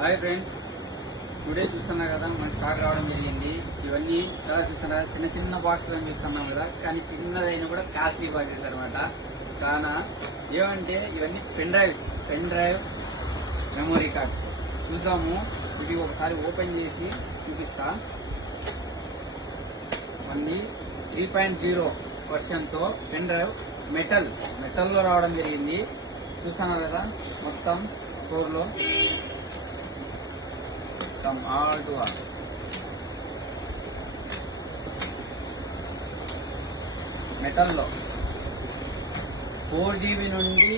Hi friends, today చూస్తున్నా కదా మనకి స్టాక్ రావడం జరిగింది. ఇవన్నీ చాలా చూస్తున్నా, చిన్న చిన్న బాక్స్లో చూస్తున్నాం కదా, కానీ చిన్నదైనా కూడా కాస్ట్లీ బాక్సెస్ అనమాట. చాలా ఏమంటే ఇవన్నీ పెన్ డ్రైవ్ మెమొరీ కార్డ్స్ చూసాము. ఇది ఒకసారి ఓపెన్ చేసి చూపిస్తా. ఇవన్నీ 3.0 వర్షన్తో పెన్ డ్రైవ్ మెటల్లో రావడం జరిగింది. చూస్తున్నారు కదా, మొత్తం స్టోర్లో ఆల్ టు ఆల్ మెటల్లో 4GB నుండి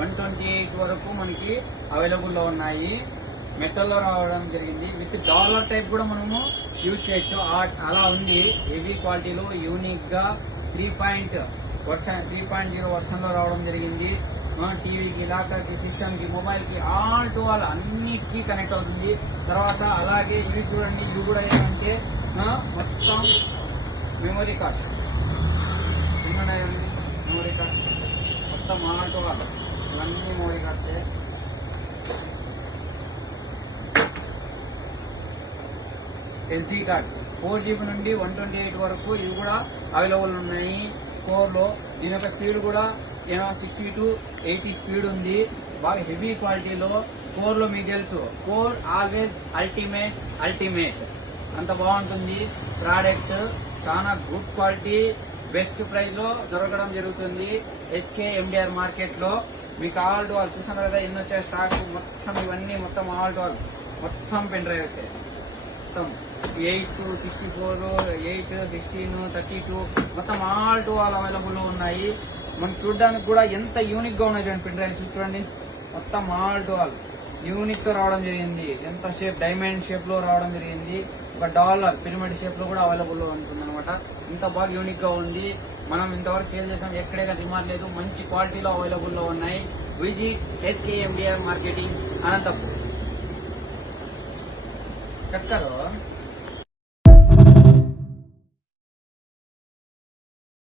128 వరకు మనకి అవైలబుల్లో ఉన్నాయి. మెటల్లో రావడం జరిగింది. విత్ డాలర్ టైప్ కూడా మనము యూజ్ చేయొచ్చు. అలా ఉంది. హెవీ క్వాలిటీలో యూనిక్ గా 3.0 వర్షన్లో రావడం జరిగింది. టీవీకి, ల్యాప్టాప్కి, సిస్టమ్కి, మొబైల్కి ఆల్ టు ఆల్ అన్నిటికీ కనెక్ట్ అవుతుంది. తర్వాత అలాగే ఇవి చూడండి, ఇవి కూడా ఏమంటే మొత్తం మెమరీ కార్డ్స్ మెమరీ కార్డ్స్ మొత్తం ఆల్ టు ఆల్ ఇవన్నీ మెమరీ కార్డ్సే. SD కార్డ్స్ 4GB నుండి 128 వరకు ఇవి కూడా అవైలబుల్ ఉన్నాయి. 4లో దీని యొక్క స్పీడ్ కూడా 60 to 80 స్పీడ్ ఉంది. బాగా హెవీ క్వాలిటీలో 4లో మీకు తెలుసు, 4 ఆల్వేస్ అల్టిమేట్ అంత బాగుంటుంది. ప్రోడక్ట్ చాలా గుడ్ క్వాలిటీ, బెస్ట్ ప్రైస్ లో దొరకడం జరుగుతుంది. SK MDR మార్కెట్ లో మీకు ఆల్ టు ఆల్ చూసాను కదా, ఎన్ని వచ్చాయి స్టాక్ మొత్తం. ఇవన్నీ మొత్తం ఆల్ టు ఆల్ మొత్తం పెన్ డ్రైవ్స్ మొత్తం 8, 64, 8, 16, 32 మొత్తం ఆల్ టు ఆల్ అవైలబుల్ ఉన్నాయి. మనం చూడడానికి కూడా ఎంత యూనిక్ గా ఉన్నాయి చూడండి. పెన్ డ్రైవ్స్ చూడండి, మొత్తం ఆల్ టు ఆల్ యూనిక్ తో రావడం జరిగింది. ఎంత షేప్, డైమండ్ షేప్ లో రావడం జరిగింది. ఒక డాలర్ పిరమిడ్ షేప్ లో కూడా అవైలబుల్ లో ఉంటుంది అనమాట. ఇంత బాగా యూనిక్ గా ఉంది. మనం ఇంతవరకు సేల్ చేసాం, ఎక్కడైనా డిమాండ్ లేదు. మంచి క్వాలిటీలో అవైలబుల్ లో ఉన్నాయి. Visit SK MDR marketing Anantapur. కట్కరో